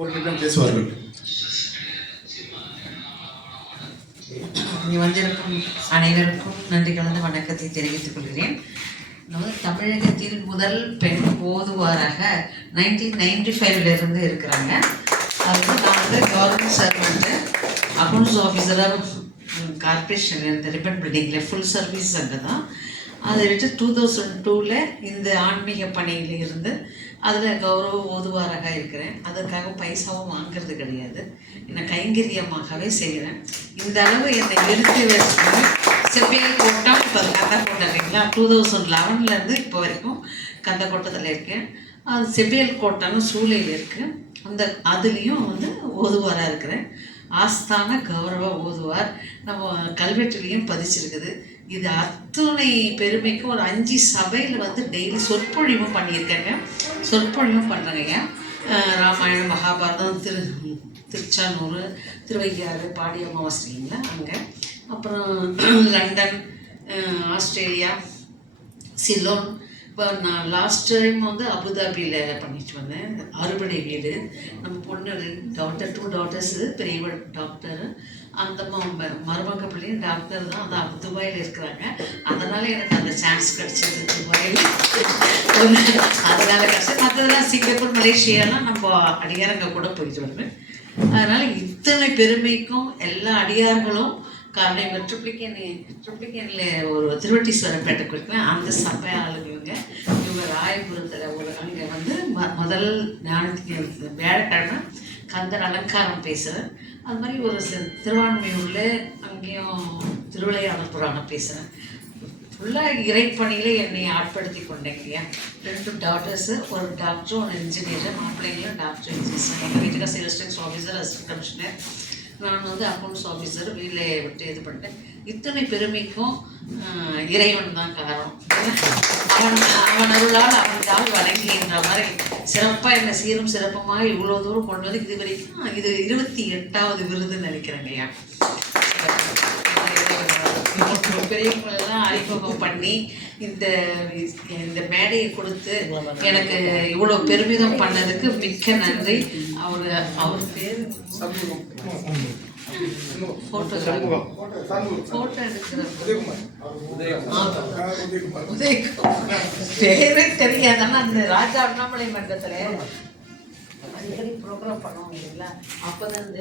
உங்களிடம் பேசுவார்கள். வந்திருக்கும் அனைவருக்கும் நன்றி கலந்த வணக்கத்தை தெரிவித்துக் கொள்கிறேன். தமிழகத்தில் முதல் பெண் ஓதுவாராக 1995 இருக்கிறாங்க. அது நான் கவர்மெண்ட் சர்வெண்ட்டு, அக்கௌண்ட்ஸ் ஆஃபீஸராக கார்பரேஷன் இந்த ரிப்பன் பில்டிங்கில் ஃபுல் சர்வீஸ் அங்கே தான். அதை விட்டு 2002 இந்த ஆன்மீக பணியில் இருந்து அதில் கௌரவ ஓதுவாராக இருக்கிறேன். அதற்காக பைசாவும் வாங்கிறது கிடையாது, என்னை கைங்கரியமாகவே செய்கிறேன். இந்த அளவு என்னை நிறுத்தி வச்சு செவ்வியல் கோட்டம் இப்போ கந்தக்கோட்டை இல்லைங்களா, 2011 இப்போ வரைக்கும் கந்தக்கோட்டத்தில் இருக்கேன். அது செவ்வியல் கோட்டம்னு சூளையில் இருக்குது. அதுலேயும் ஓதுவாராக இருக்கிறேன். ஆஸ்தான கௌரவ ஓதுவார் நம்ம கல்வெட்டுலேயும் பதிச்சிருக்குது. இது அத்துணை பெருமைக்கும் ஒரு 5 சபையில் டெய்லி சொற்பொழிவும் பண்ணியிருக்காங்க, சொற்பொழிவும் பண்ணுறாங்க. ராமாயணம், மகாபாரதம், திருச்சானூர், திருவையாறு, பாடி அமாவாசைங்களா அங்கே, அப்புறம் லண்டன், ஆஸ்திரேலியா, சிலோன். இப்போ நான் லாஸ்ட் டைம் அபுதாபியில் பண்ணிட்டு வந்தேன். அறுபடை வீடு, நம்ம பொண்ணு 2 டாட்டர்ஸு, பெரியவ டாக்டர், அந்த மருமக பிள்ளையும் டாக்டர் தான். அதான் துபாயில் இருக்கிறாங்க. அதனால் எனக்கு அந்த சான்ஸ் கிடச்சிது துபாயில். அதனால் கிடச்சி மற்றதெல்லாம் சிங்கப்பூர், மலேசியாலாம் நம்ம அடியாரங்க கூட போயிட்டு வருவேன். அதனால் இத்தனை பெருமைக்கும் எல்லா அடியார்களும் காரணம். ட்ரிப்ளிகேனில் ஒரு திருவட்டீஸ்வரப்பேட்டை கொடுக்குறேன். அந்த சபை ஆளுங்க இவங்க ராயபுரத்தில் அங்கே முதல் ஞானத்துக்கு வியாழக்கிழமை கந்தர் அலங்காரம் பேசுகிறேன். அது மாதிரி ஒரு திருவான்மையூரில் அங்கேயும் திருவிளையாடல் புராணம் பேசுகிறேன். ஃபுல்லாக இறைப்பணியில் என்னை ஆட்படுத்தி கொண்டேன் இல்லையா. 2 டாட்டர்ஸு, ஒரு டாக்டரும் ஒரு இன்ஜினியர். மாப்பிள்ளைங்களும் doctor engineer. எங்கள் வீட்டுக்கு sales tax officer, assistant commissioner. நான் அக்கௌண்ட்ஸ் ஆஃபீஸர். வீட்டில் விட்டு இது பண்ணிட்டேன். இத்தனை பெருமைக்கும் இறைவன் தான் காரணம். அவன் அருளால் அவனால் வணங்கின்ற மாதிரி சிறப்பாக என்னை சீரும் சிறப்புமாக இவ்வளோ தூரம் கொண்டு வந்து இது வரைக்கும் இது 28வது விருதுன்னு நினைக்கிறேங்கய்யா. பெரியவங்களெல்லாம் அறிமுகம் பண்ணி இந்த மேடையை கொடுத்து எனக்கு இவ்வளோ பெருமிதம் பண்ணதுக்கு மிக்க நன்றி. அவர் பேர் ஃபோட்டோ எடுக்கிற பேரே தெரியாது. ஆனால் அந்த ராஜா அண்ணாமலை மன்றத்தில் அடிக்கடி ப்ரோக்ராம் பண்ணுவாங்க இல்லைங்களா, அப்போ தான் இந்த